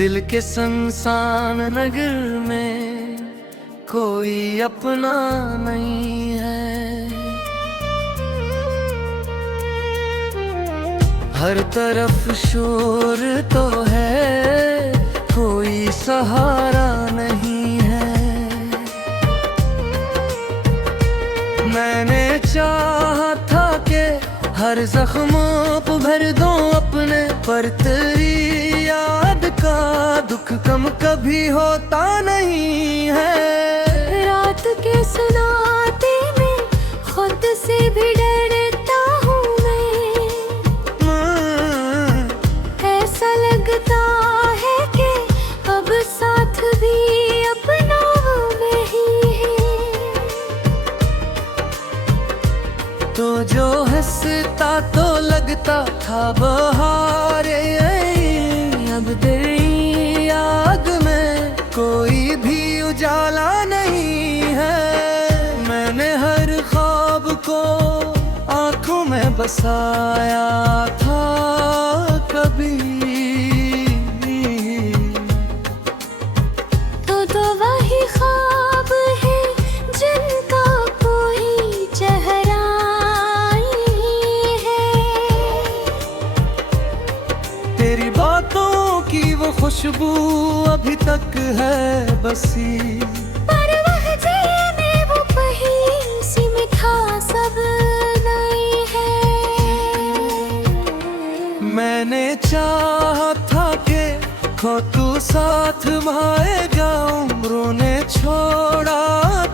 दिल के सुनसान नगर में कोई अपना नहीं है। हर तरफ शोर तो है, कोई सहारा नहीं है। मैंने चाहा था कि हर जख्मों को भर दूं अपने, पर तेरी याद का दुख कम कभी होता नहीं है। रात के सुनाते में खुद से भी डरता हूँ मैं। ऐसा लगता है कि अब साथ भी अपना नहीं है। तो जो हंसता तो लगता था बहारे, अब तेरी याद में कोई भी उजाला नहीं है। मैंने हर ख्वाब को आंखों में बसाया था कभी, तो वही ख्वाब है जिनका कोई चेहरा नहीं है। तेरी बातों की वो खुशबू अभी तक है बसी, पर वह जीने वो कहीं सी मिठास सब नहीं है। मैंने चाहा था कि खो तू साथ भाएगा, उम्रों ने छोड़ा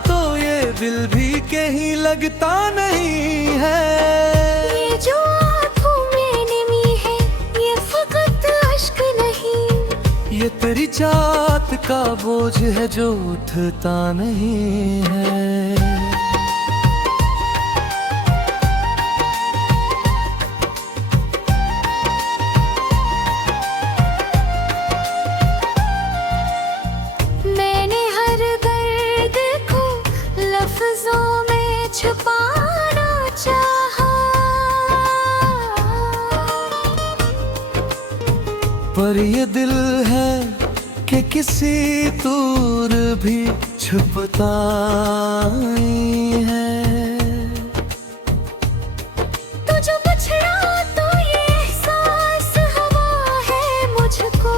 तो ये दिल भी कहीं लगता नहीं है। ये जो आँखों में नमी है, ये फकत अश्क नहीं, ये तेरी चाहत का बोझ है जो उठता नहीं है। मैंने हर दर्द को लफ्जों में छुपाना चाहा, पर ये दिल है कि किसी दूर भी छुपता नहीं है। तो जो बछड़ा तो ये एहसास हवा है मुझको,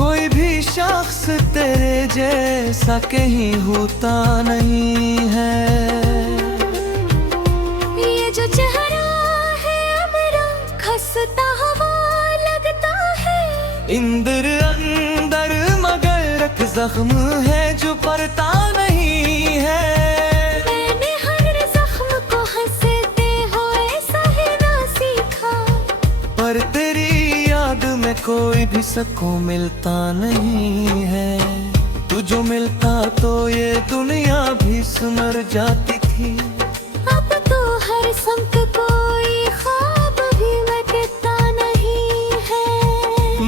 कोई भी शख्स तेरे जैसा कहीं होता नहीं है। ये जो चेहरा है मेरा खस्ता हवा लगता है। इंदर अंदर मगर एक जख्म है जो पड़ता नहीं है। मैंने हर जख्म को हंसते हुए सहना सीखा, पर तेरी याद में कोई भी सुकून मिलता नहीं है। तू जो मिलता तो ये दुनिया भी सुमर जाती थी। अब तो हर संग कोई ख्वाब भी लगता नहीं है।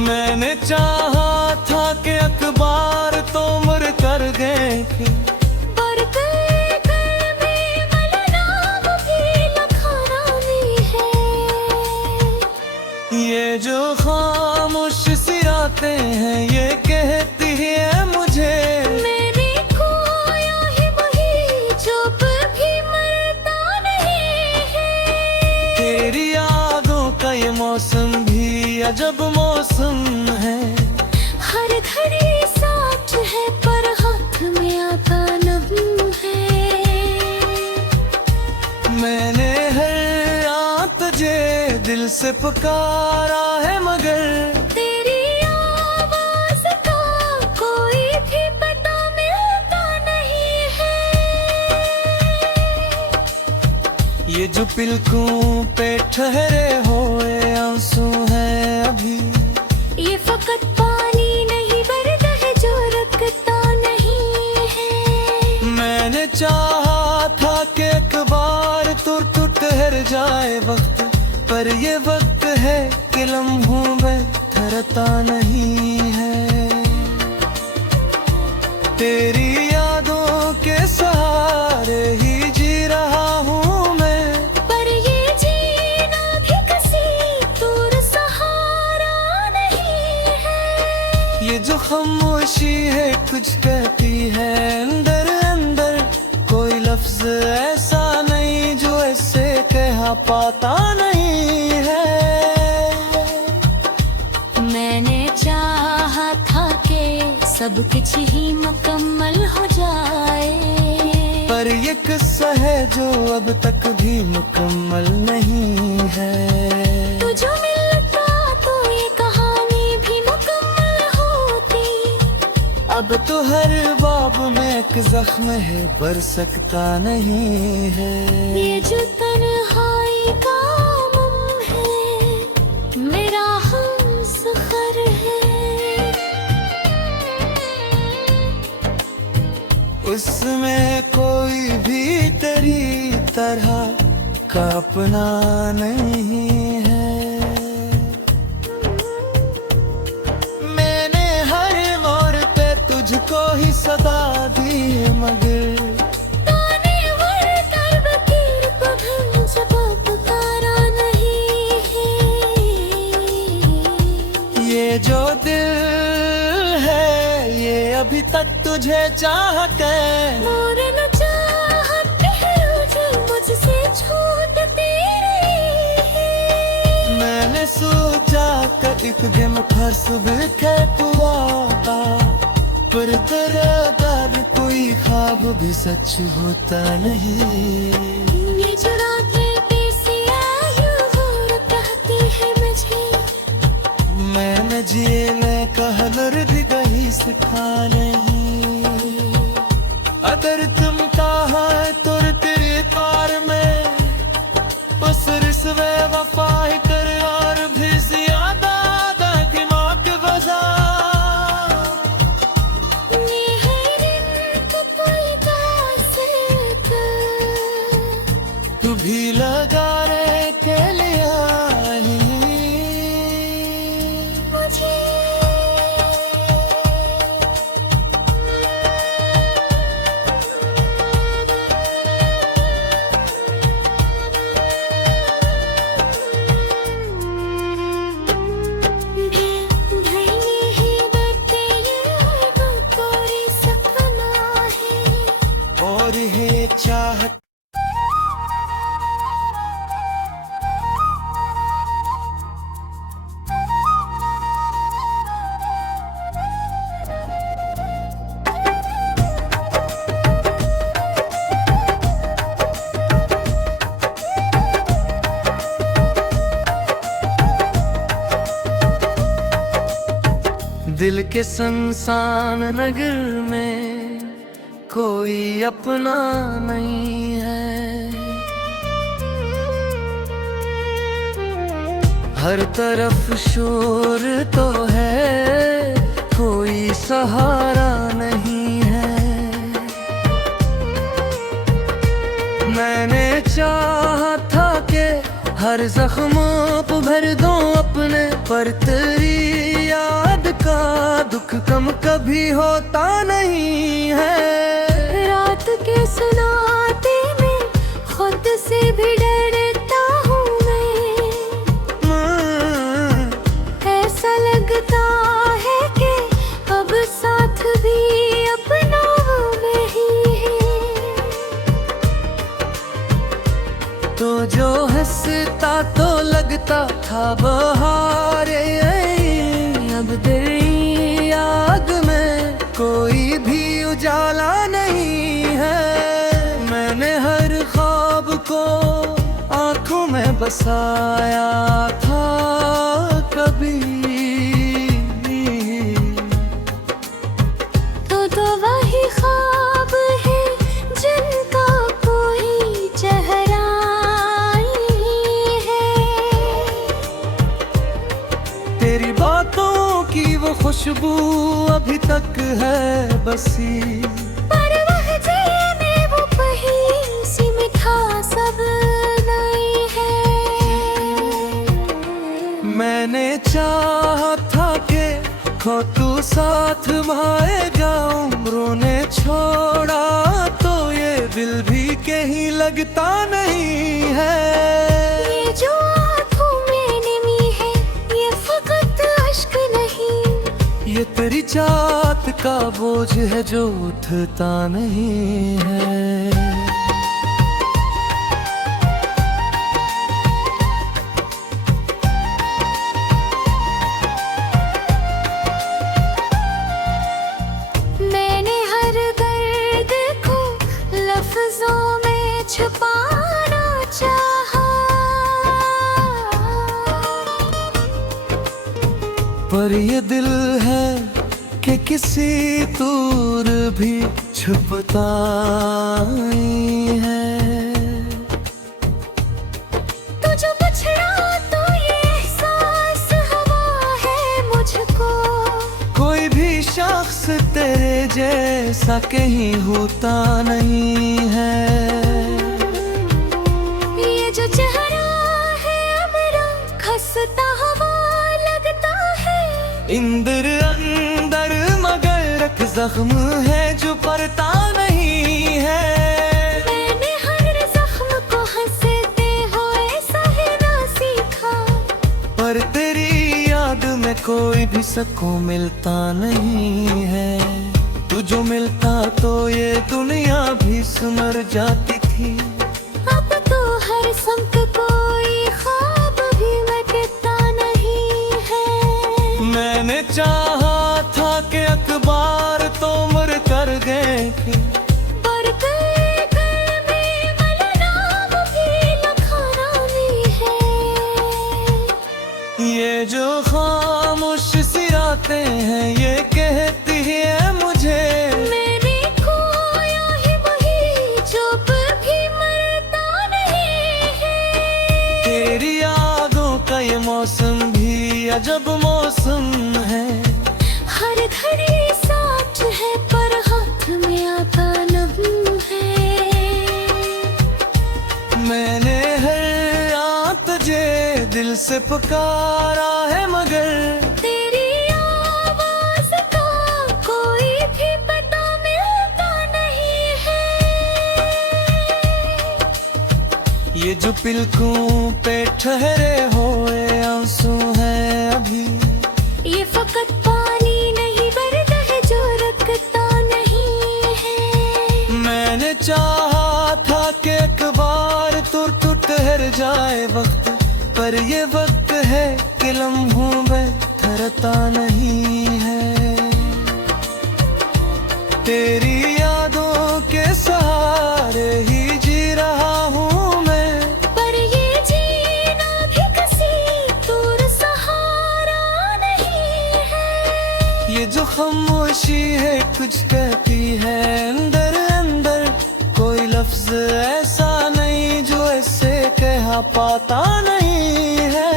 मैंने चाहा था कि अखबार तो उम्र कर गए थे, पर कल में मलनाम भी लखाना नहीं है। ये जो खामोश सिराते हैं ये कहती है मुझे, मैंने खोया ही वही जो भी मरता नहीं है। तेरी यादों का ये मौसम भी अजब मौसम है। हर घड़ी साथ है पर हाथ में आता नहीं है। मैंने हर रात तुझे दिल से पुकारा है, मगर तेरी आवाज का कोई भी पता मिलता नहीं है। ये जो पिलकों पे ठहरे हुए आंसू हैं अभी, ये फकत पानी नहीं बरदा है जो रखता नहीं है। मैंने चाहा था कि एक बार तो ठहर जाए वक्त, पर ये वक्त है कि लम्हों में ठहरता नहीं है। तेरी यादों के सहारे ही जी रहा हूँ मैं, पर ये जीना भी किसी दूर सहारा नहीं है। ये खामोशी है कुछ कहती है अंदर अंदर, कोई लफ्ज ऐसा नहीं जो ऐसे कह पाता नहीं है। मैंने चाहा था कि सब कुछ ही मुकम्मल हो जाए, पर ये किस्सा है जो अब तक भी मुकम्मल नहीं है। तू जो मिलता तो ये कहानी भी मुकम्मल होती। अब तो हर बाब में एक जख्म है, भर सकता नहीं है। ये जो तन्हाई का गम है, मेरा हमसफर है। उसमें कोई भी तेरी तरह का अपना नहीं है। मैंने हर मोड़ पे तुझको ही सदा दी है, मगर ताने वर कर्ब कीर पघन जवाब पुकारा नहीं है। ये जो दिल है ये अभी तक तुझे चाह के मोर न चाहत है मुझसे छूटती रही है। मैंने सोचा कि एक दिन फिर सुबह के पुआ, पर तेरा दर्द कोई ख्वाब भी सच होता नहीं। ये जो रातें कैसी आयु और कहती है मुझे, मैंने जीने का हुनर भी कहीं सिखा नहीं। अगर तुम कहा तो तेरे पार में बस रिश्वे वफा ही कर, और भी ज्यादा दिमाग बजा। तू भी लगा रे के लिया ही मुझे। और है चाहत। दिल के संसान नगर में कोई अपना नहीं है। हर तरफ शोर तो है, कोई सहारा नहीं है। मैंने चाहा था कि हर जख्मों को भर दूं अपने, पर तेरी याद का दुख कम कभी होता नहीं है। रात के सन्नाटे में खुद से भी डरता हूँ मैं। ऐसा लगता है कि अब साथ भी अपना नहीं है। तो जो हंसता तो लगता था बहारे, अब तेरी याद में कोई भी उजाला नहीं है। मैंने हर ख्वाब को आंखों में बसाया था कभी, तो वही ख्वाब है जिनका कोई चेहरा नहीं है। तेरी बातों की वो खुशबू अभी तक है बसी, पर वह दिल में वो कहीं सी मिठास अब नहीं है। मैंने चाहा था कि खो तू साथ भाएगा, उम्रों ने छोड़ा तो ये दिल भी कहीं लगता नहीं है। ये जो आँखों में नमी है ये फकत अश्क नहीं, ये तेरी चाहत का बोझ है जो उठता नहीं है। मैंने हर दर्द को लफ्जों में छुपाना चाहा, पर ये दिल है कि किसी दूर भी छुपता ही है। तू जो बिछड़ा तो ये एहसास हुआ है मुझको, कोई भी शख्स तेरे जैसा कहीं होता नहीं है। ये जो चेहरा है मेरा खस्ता हुआ लगता है, इंदर अंदर मगर रख जख्म है जो पड़ता नहीं है। मैंने हर जख्म को हंसते हुए सहना सीखा, पर तेरी याद में कोई भी सकून मिलता नहीं है। तू जो मिलता तो ये दुनिया भी सुमर जाती थी। अब तो हर समत कोई ख्वाब भी लगता नहीं है। मैंने चाहा था कि अखबार तो मर कर गए थे, पर कल में नाम भी लिखाना नहीं है। ये जो खामोश सी रातें हैं ये कहती है मुझे, मैंने खोया ही वही जो भी मरता नहीं है। तेरी यादों का ये मौसम भी अजब मौसम है। हर घड़ी साथ है पर हाथ में आता नहीं है। मैंने हर रात तुझे दिल से पुकारा है मगर तेरी आवाज का कोई भी पता मिलता नहीं है। ये जो पिलकों पे ठहरे हुए आंसू हैं अभी, ये फकत पानी नहीं दर्द है जो रखता नहीं है। मैंने चाहा था कि एक बार तो ठहर जाए वक्त, पर ये वक्त है कि लम्हों में ठहरता नहीं है। तेरी यादों के सहारे ही जी रहा हूँ मैं, पर ये जीना भी किसी दूर सहारा नहीं है। ये जो खामोशी है कुछ कहती है अंदर अंदर, कोई लफ्ज ऐसा नहीं जो ऐसे कह पाता नहीं है।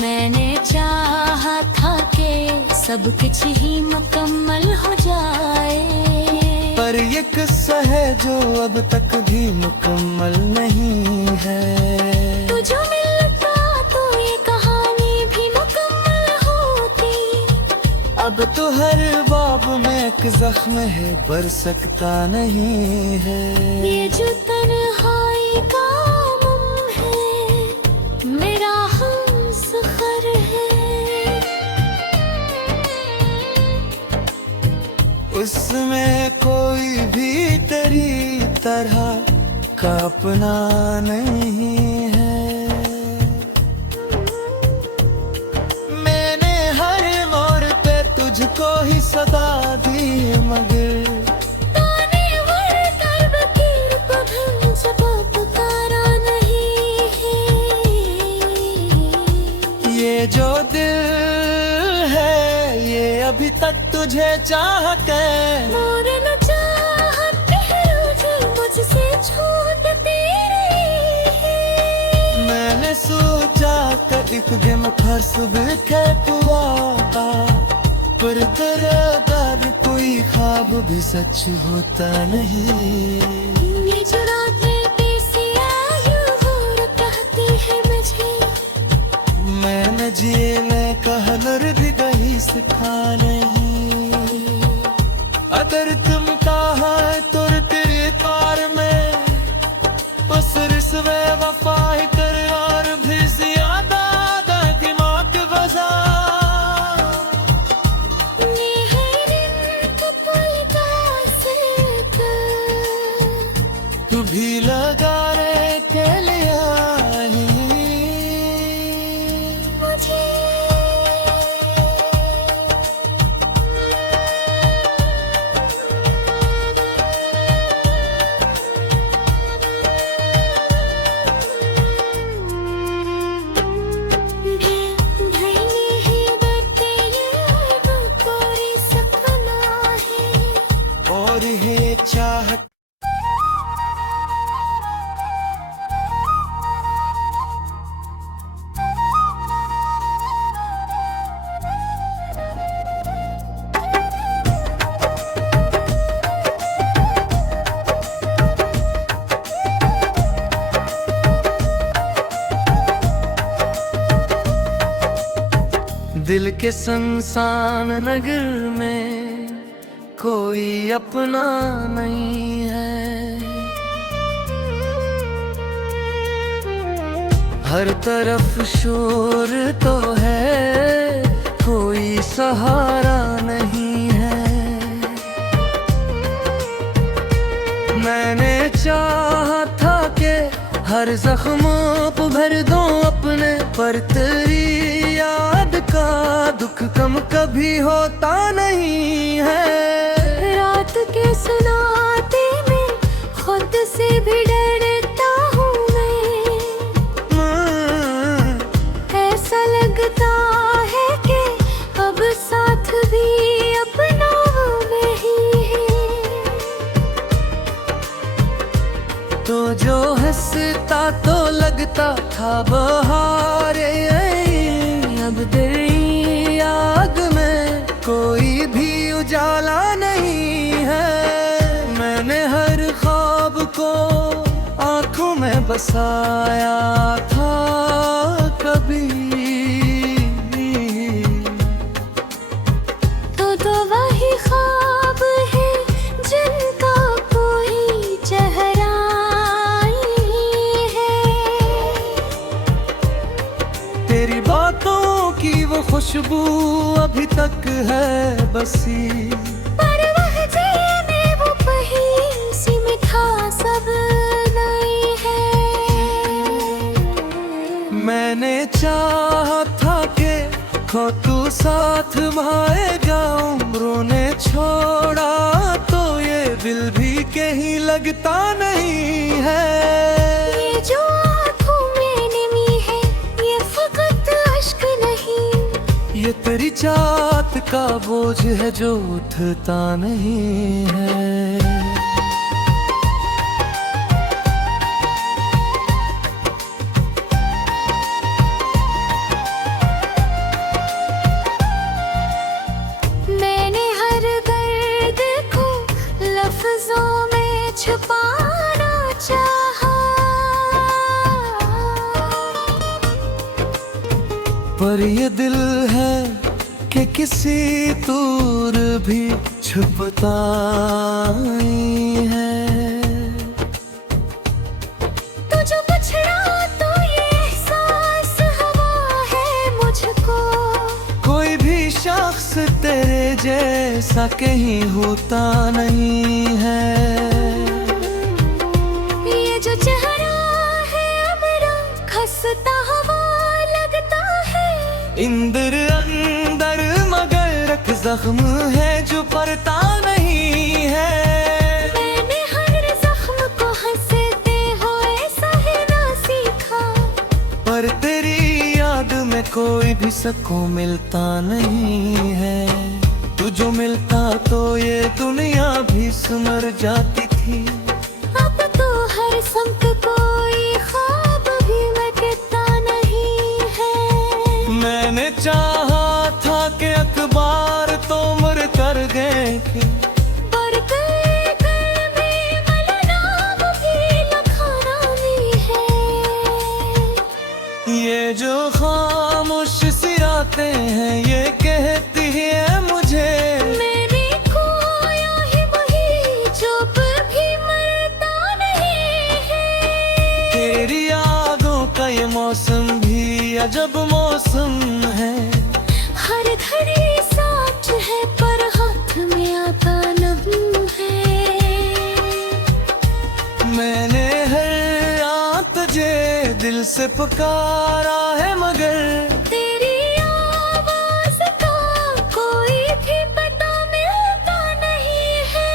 मैंने चाहा था कि सब कुछ ही मुकम्मल हो जाए, पर ये किस्सा है जो अब तक भी मुकम्मल नहीं है। तू जो मिलता तो ये कहानी भी मुकम्मल होती। अब तो हर बाब में एक जख्म है भर सकता नहीं है। ये जो तन्हाई का गम है मेरा हमसफर है, उसमें कोई भी तेरी तरह का अपना नहीं है। मैंने हर मोड़ पे तुझको ही सदा दी मगर ताने वर कर्ब की पधन जवाब पुकारा नहीं है। ये जो दिल है ये अभी तक तुझे चाहते, मोर न चाहत रोज मुझसे छूटती रही है। मैंने सोचा कि एक दिन फंस बिखे तू आता, पर तेरा दर्द कोई ख्वाब भी सच होता नहीं। ये जो रातें बेसी आयु और कहती है मुझे, मैंने जीने का हुनर भी कहीं सिखा नहीं। अगर तुम कहाँ तुर तेरे कार में बस रिश्वे वफा ही कर और भी ज्यादा दिमाग बजा। तू भी लगा रे के लिया ही मुझे। ढलने ही बढ़ते ये अब कोई सपना है और है चाहत। दिल के संसान नगर में कोई अपना नहीं है, हर तरफ शोर तो है, कोई सहारा नहीं है। मैंने चाहा था कि हर जख्मों को भर दूं अपने, पर तेरी याद का दुख कम कभी होता नहीं है। रात के सन्नाटे में खुद से भी डरता हूँ मैं। ऐसा लगता है कि अब साथ भी अपना नहीं है। तो जो हंसता तो लगता था बहारे, अब तेरी याद में कोई भी उजाला नहीं है। मैंने हर ख्वाब को आंखों में बसाया था कभी, तो वही ख्वाब है जिनका कोई चेहरा नहीं है। तेरी बातों की वो खुशबू अभी तक है बसी, पर वह जिए में वो कहीं सी मिठास अब नहीं है। मैंने चाहा था कि खो तू साथ आएगा, उम्रों ने छोड़ा तो ये दिल भी कहीं लगता नहीं है। ये जो आँखों में नमी है ये फकत अश्क नहीं, ये तेरी चाहत का बोझ है जो उठता नहीं है। मैंने हर दर्द को लफ्जों में छुपाना चाहा, पर ये दिल है कि किसी दूर भी छुपता ही है। तू जो बछड़ा तो ये एहसास हवा है मुझको, कोई भी शख्स तेरे जैसा कहीं होता नहीं है। ये जो चेहरा है मेरा खसता हुआ लगता है, इंदर अंदर मगर रख जख्म है जो परता नहीं है। मैंने हर जख्म को हंसते हुए सहना सीखा, पर तेरी याद में कोई भी सकूं मिलता नहीं है। तू जो मिलता तो ये दुनिया भी सुमर जाती थी। अब तो हर संग कोई ख्वाब भी लगता नहीं है। मैंने चाहा था कि अखबार तो मर कर गए थे, पर कई घर में मलनाम भी लखाना भी है। ये जो खामोश सिराते हैं ये कहती है मुझे, मेरी खोया ही वही जो भी मरता नहीं है। तेरी यादों का ये मौसम भी अजब मौसम है। हर घड़ी साथ है पर हाथ में आता नहीं है। मैंने हर रात तुझे दिल से पुकारा है, मगर तेरी आवाज का कोई भी पता मिलता नहीं है।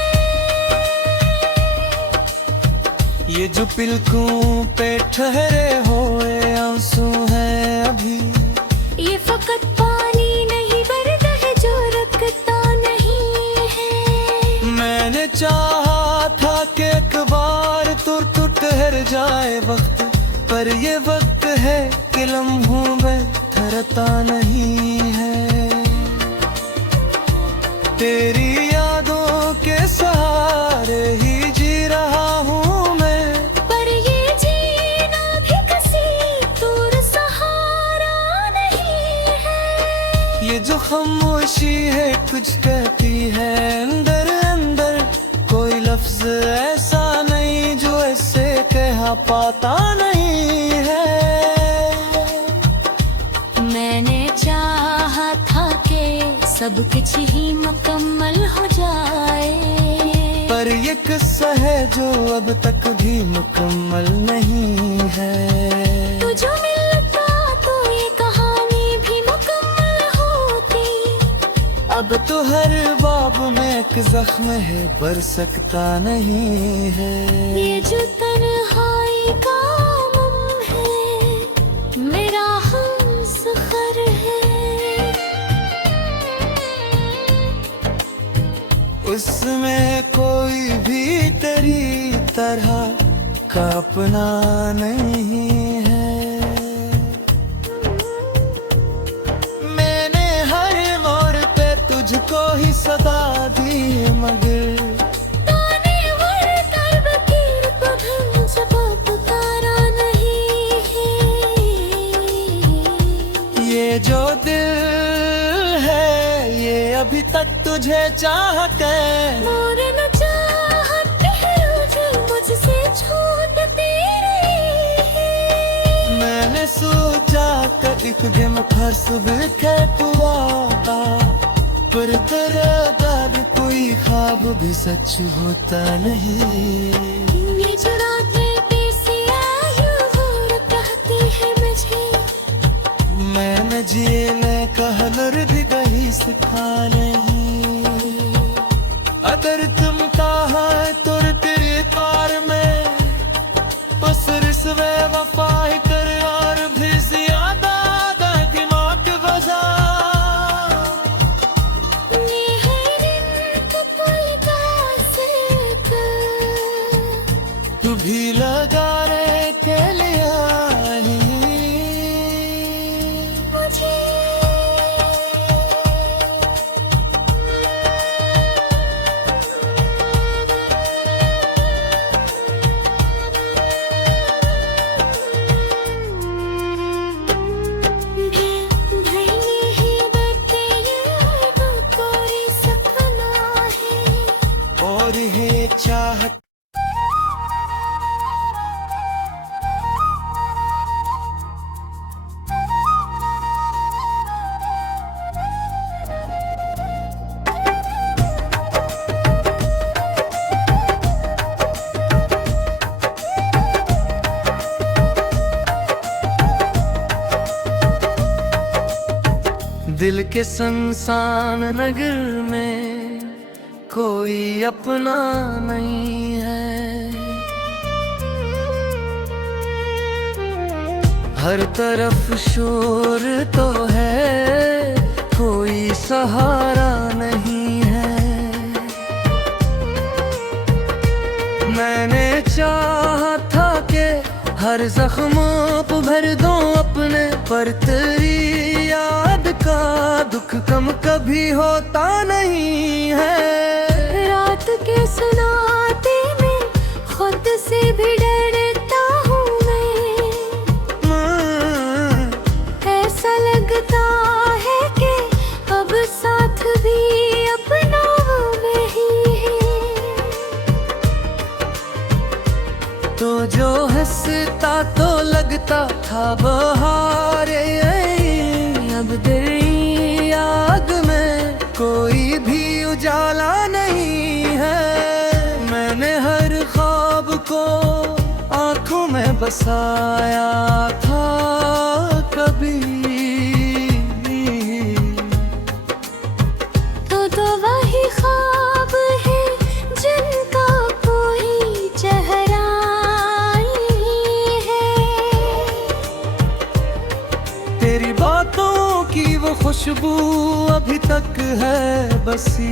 ये जो पलकों पे ठहरे हुए आंसू हैं अभी, ये फकत पानी नहीं बरद है जो रखता नहीं है। मैंने चाहा था कि एक बार तू ठहर जाए वक्त, पर ये वक्त है कि लम्हों में ठहरता नहीं है। तेरी यादों के सहारे ही जी रहा हूँ मैं, पर ये जीना भी किसी दूर सहारा नहीं है। ये जो खामोशी है कुछ कहती है अंदर अंदर, कोई लफ्ज ऐसा नहीं जो ऐसे कहा पाता नहीं है। मैंने चाहा था कि सब कुछ ही मुकम्मल हो जाए, पर ये किस्सा है जो अब तक भी मुकम्मल नहीं है। तू जो मिलता तो ये कहानी भी मुकम्मल होती। अब तो हर बाब में एक जख्म है, भर सकता नहीं है। ये जो तन्हाई का गम है, मेरा हमसफर है। उसमें कोई भी तेरी तरह का अपना नहीं है। मैंने हर मोड़ पे तुझको ही सदा दी, मगर ताने वर कर बकीर को धन जवाब पुकारा नहीं है। ये जो दिल है ये अभी तक तुझे चाहते, मोर न चाहत है जो मुझसे छूटती रही है। मैंने सोचा कि एक दिन फिर सुबह के हुआ, पर तेरा दर्द कोई ख्वाब भी सच होता नहीं। ये जो रातें पैसे आयु वो कहती है मुझे, मैंने जीने का हुनर भी कहीं सिखा नहीं। अगर तुम कहा तो तेरे पार में बस रिश्वे वफाई कर, और भी ज्यादा दिमाग बजा। तू भी लगा रे के लिया ही मुझे और है चाहत। दिल के संसान नगर में कोई अपना नहीं है। हर तरफ शोर तो है, कोई सहारा नहीं है। मैंने चाहा था कि हर जख्मों को भर दूं अपने, पर तेरी याद का दुख कम कभी होता नहीं है। रात के सन्नाटे में खुद से भी डरता हूँ मैं। ऐसा लगता है कि अब साथ भी अपना नहीं है। तो जो हंसता तो लगता था बहारे, अब तेरी याद में कोई भी उजाला नहीं है। मैंने हर ख्वाब को बसाया था कभी। तो वही ख्वाब है जिनका कोई चेहरा नहीं है। तेरी बातों की वो खुशबू अभी तक है बसी।